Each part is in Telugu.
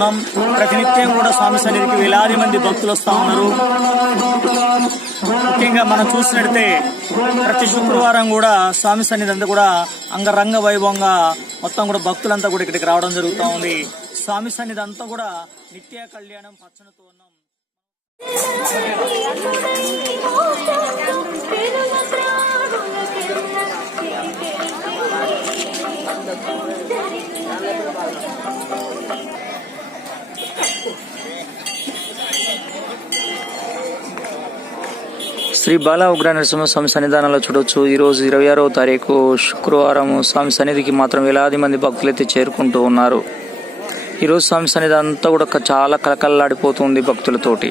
ఉన్నాం. ప్రతినిత్యం కూడా స్వామి సన్నిధికి వేలాది మంది భక్తులు వస్తూ ఉన్నారు. ముఖ్యంగా మనం చూసినట్టే ప్రతి శుక్రవారం కూడా స్వామి సన్నిధి అంతా కూడా అంగరంగ వైభవంగా మొత్తం కూడా భక్తులంతా కూడా ఇక్కడికి రావడం జరుగుతూ ఉంది. స్వామి సన్నిధి అంతా కూడా నిత్య కళ్యాణం పచ్చనతో ఉన్నాం. శ్రీ బాల ఉగ్ర నరసింహ స్వామి సన్నిధానంలో చూడొచ్చు. ఈరోజు ఇరవై ఆరవ తారీఖు శుక్రవారం స్వామి సన్నిధికి మాత్రం వేలాది మంది భక్తులైతే చేరుకుంటూ ఉన్నారు. ఈరోజు స్వామి సన్నిధి అంతా కూడా చాలా కలకల్లాడిపోతుంది భక్తులతోటి.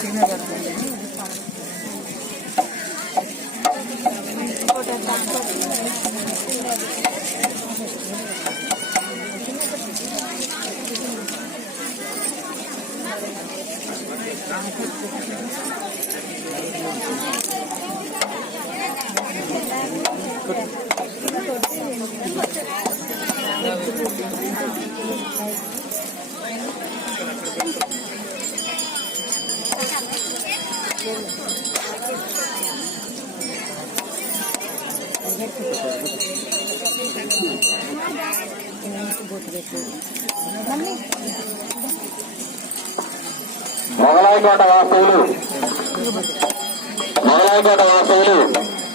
しながらね。మొగలాయికోట వాస్తవులు మొగలాయికోట వాస్తవులు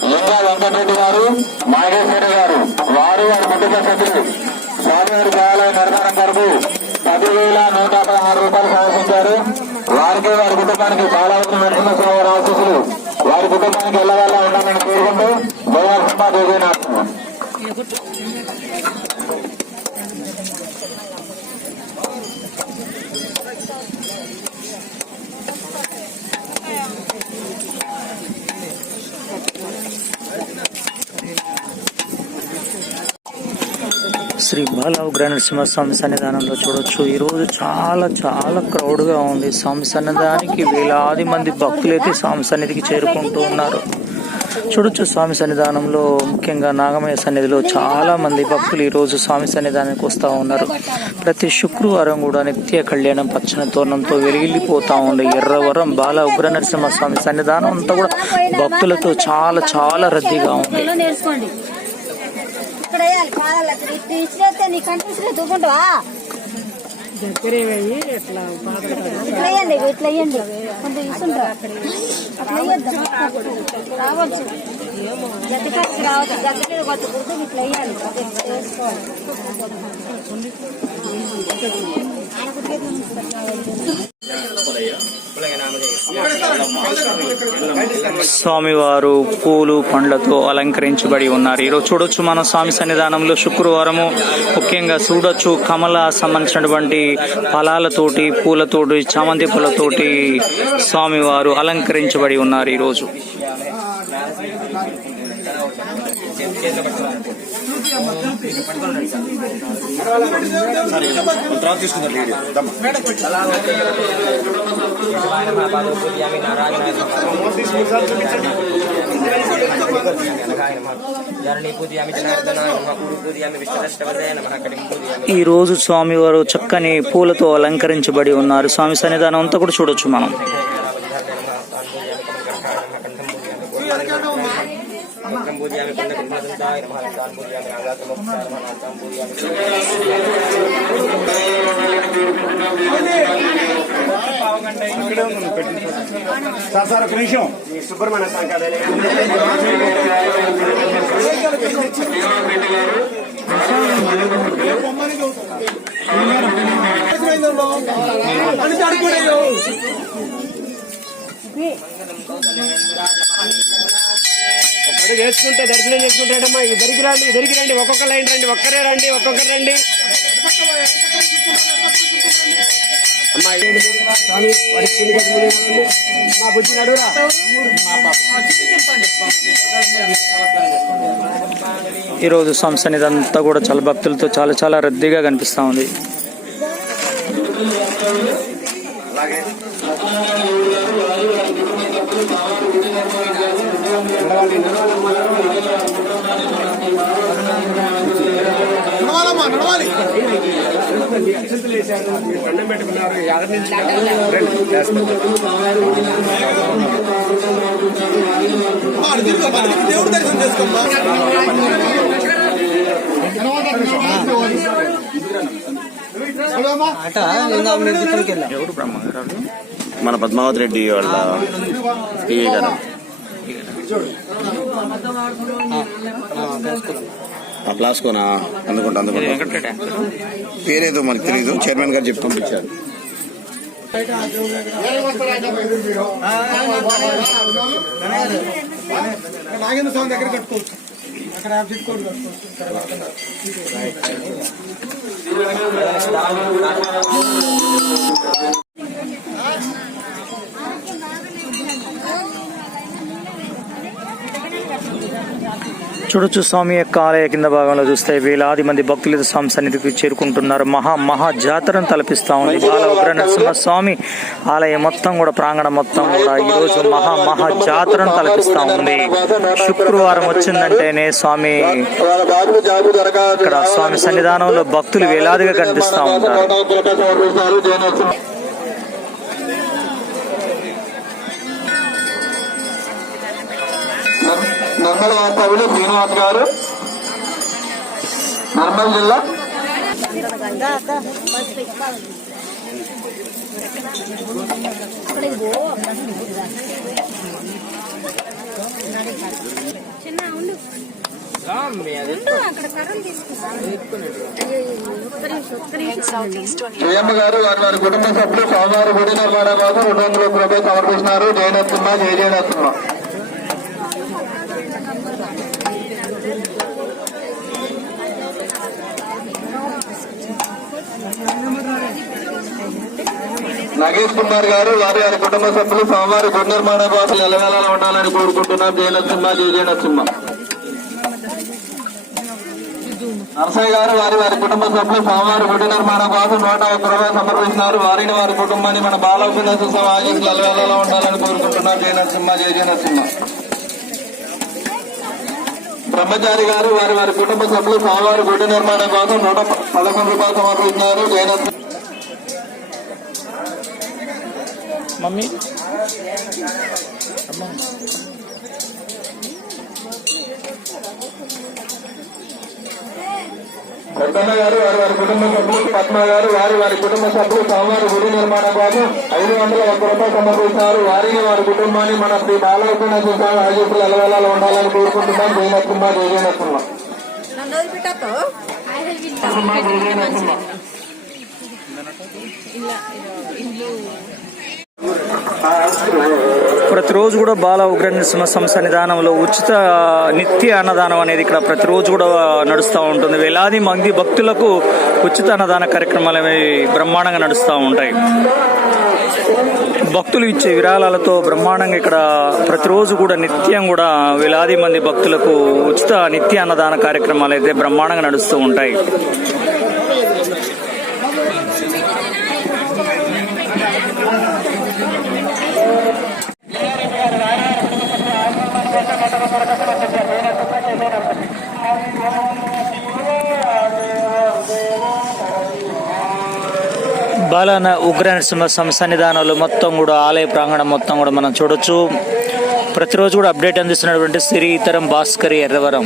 లింగా వెంకటరెడ్డి గారు నాగేశ్వర గారు. వారు వారి కుటుంబ సభ్యులు. స్వామివారి దేవాలయ నిర్మాణం కొరకు పదివేల నూట పదహారు రూపాయలు కుటుంబానికి బాలవతి నరసింహస్వామి ఆశీస్సులు వారి కుటుంబానికి ఎల్లవల్ల ఉండాలని కోరుకుంటూ జయనరసింహ జయనాథం శ్రీ బాల ఉగ్ర నరసింహస్వామి సన్నిధానంలో చూడొచ్చు. ఈరోజు చాలా చాలా క్రౌడ్గా ఉంది. స్వామి సన్నిధానికి వేలాది మంది భక్తులైతే స్వామి సన్నిధికి చేరుకుంటూ ఉన్నారు. చూడొచ్చు స్వామి సన్నిధానంలో ముఖ్యంగా నాగమయ్య సన్నిధిలో చాలా మంది భక్తులు ఈరోజు స్వామి సన్నిధానానికి వస్తూ ఉన్నారు. ప్రతి శుక్రవారం కూడా నిత్య కళ్యాణం పచ్చని తోరణంతో వెలిగిల్లిపోతూ ఉంది ఎర్రవరం బాల ఉగ్ర నరసింహ స్వామి సన్నిధానం అంతా కూడా భక్తులతో చాలా చాలా రద్దీగా ఉంది. ఇక్కడ వేయాలి కాలాలు అక్కడ ఇటు ఇచ్చిరేస్తే నీ కంటి ఇచ్చిరే దూకుంటావా ఇట్లా వేయండి ఇగో ఇట్లా వేయండి. కొంచెం అట్లా వేయద్దు. రావచ్చు. రావద్దు గట్టి మీద కొట్టకూడదు ఇట్లా వేయాలి. ఇట్లా వేసుకోవాలి. స్వామివారు పూలు పండ్లతో అలంకరించబడి ఉన్నారు. ఈరోజు చూడొచ్చు మన స్వామి సన్నిధానంలో శుక్రవారము. ముఖ్యంగా చూడొచ్చు కమల సంబంధించినటువంటి ఫలాలతోటి పూలతోటి చామంతి పూలతోటి స్వామివారు అలంకరించబడి ఉన్నారు ఈరోజు. తర్వాత వీడియో ఈ రోజు స్వామివారు చక్కని పూలతో అలంకరించబడి ఉన్నారు. స్వామి సన్నిధానం అంతా కూడా చూడొచ్చు మనం. పూజయామి కుండకుండదంతాయ నమ తాన్ పూజయామి నాగాతమోక్షాయ నమ నాతాం పూజయామి సార్ సార్ ఒక నిమిషం సుబ్రహ్మణ్య ఒకటి చేసుకుంటే దర్శనం చేసుకుంటాడమ్మా. ఇది దరికి రండి దరికి రండి. ఒక్కొక్క లైన్ రండి ఒక్కరే రండి ఒక్కొక్కరు రండి. అమ్మా. మా బుజ్జి నడురా ఈ రోజు స్వామి సన్నిధానం అంతా కూడా చాలా భక్తులతో చాలా చాలా రద్దీగా కనిపిస్తా ఉంది. పెట్టుకున్నారు నుంచి చేస్తాం. మన పద్మావతి రెడ్డి వాళ్ళ పిఏ గారు. ప్లాస్కోనా? అందుకుంటా అందుకుంటా. పేరేదో మనకు తెలియదు చైర్మన్ గారు చెప్పి పంపించారు. నాగేంద్ర స్వామి దగ్గర కట్టుకోవచ్చు అక్కడ ఆబ్జెక్ట్ కోడ్ కట్టుకోవచ్చు చూడొచ్చు స్వామి యొక్క ఆలయ కింద భాగంలో చూస్తే వేలాది మంది భక్తులు స్వామి సన్నిధికి చేరుకుంటున్నారు. మహా మహా జాతరను తలపిస్తా ఉంది. బాల ఉగ్ర నరసింహ స్వామి ఆలయం మొత్తం కూడా ప్రాంగణం మొత్తం కూడా ఈరోజు మహా మహా జాతరను తలపిస్తా ఉంది. శుక్రవారం వచ్చిందంటేనే స్వామి ఇక్కడ స్వామి సన్నిధానంలో భక్తులు వేలాదిగా కనిపిస్తా ఉంటారు. సమర్పిస్తారు జయనరసింహ వాస్తవ్యులు శ్రీనివాస్ గారు. నర్మల్ జిల్లా? చిన్న ఉండు జయమ్మ గారు వారి వారి కుటుంబ సభ్యులు స్వామివారి గుడి నిర్మాణం కోసం రెండు వందల రూపాయలు సమర్పిస్తున్నారు. జయనత్మ జయ జయనత్మ నగేష్ కుమార్ గారు వారి వారి కుటుంబ సభ్యులు సోమవారం గుడి నిర్మాణం కోసం ఎలవేళలా ఉండాలని కోరుకుంటున్నాం. జయలక్ష్మ జయ జయనరసింహ నరసయ్య గారు వారి వారి కుటుంబ సభ్యులు సోమవారం గుడి నిర్మాణం కోసం నూట ఒక్క రూపాయలు సమర్పిస్తున్నారు వారిని వారి కుటుంబాన్ని మన బాలవినోద సమాజం అలవేళలా ఉండాలని కోరుకుంటున్నాం. జయ నరసింహ జయ జయ నరసింహ. బ్రహ్మచారి గారు వారి వారి కుటుంబ సభ్యులు సోమవారి గుడి నిర్మాణం కోసం నూట పదకొండు రూపాయలు సమర్పిస్తున్నారు జయ మమ్మీ? పెద్దన్న గారు వారి వారి కుటుంబ సభ్యులు పద్మ గారు వారి వారి కుటుంబ సభ్యులు సోమవారం గుడి నిర్మాణం కోసం ఐదు వందల ఒక్క రూపాయలు సమర్పిస్తున్నారు వారిని వారి కుటుంబాన్ని మన శ్రీ బాలవృష్ణ స్వామి ఆశీస్సులు ఎలవేళలో ఉండాలని కోరుకుంటున్నాం. జయ నరసింహ జయ జయ నరసింహ నన్ను వదిలిపెట్టకు నరసింహ జయ జయ నరసింహ ప్రతిరోజు కూడా బాల ఉగ్రహణ నరసింహ స్వామి సన్నిధానంలో ఉచిత నిత్య అన్నదానం అనేది ఇక్కడ ప్రతిరోజు కూడా నడుస్తూ ఉంటుంది. వేలాది మంది భక్తులకు ఉచిత అన్నదాన కార్యక్రమాలు అనేవి బ్రహ్మాండంగా నడుస్తూ ఉంటాయి. భక్తులు ఇచ్చే విరాళాలతో బ్రహ్మాండంగా ఇక్కడ ప్రతిరోజు కూడా నిత్యం కూడా వేలాది మంది భక్తులకు ఉచిత నిత్య అన్నదాన కార్యక్రమాలు అయితే బ్రహ్మాండంగా నడుస్తూ ఉంటాయి. బాలన ఉగ్ర నరసింహ స్వామి సన్నిధానాలు మొత్తం కూడా ఆలయ ప్రాంగణం మొత్తం కూడా మనం చూడొచ్చు. ప్రతిరోజు కూడా అప్డేట్ అందిస్తున్నటువంటి శ్రీతరం భాస్కరి ఎర్రవరం.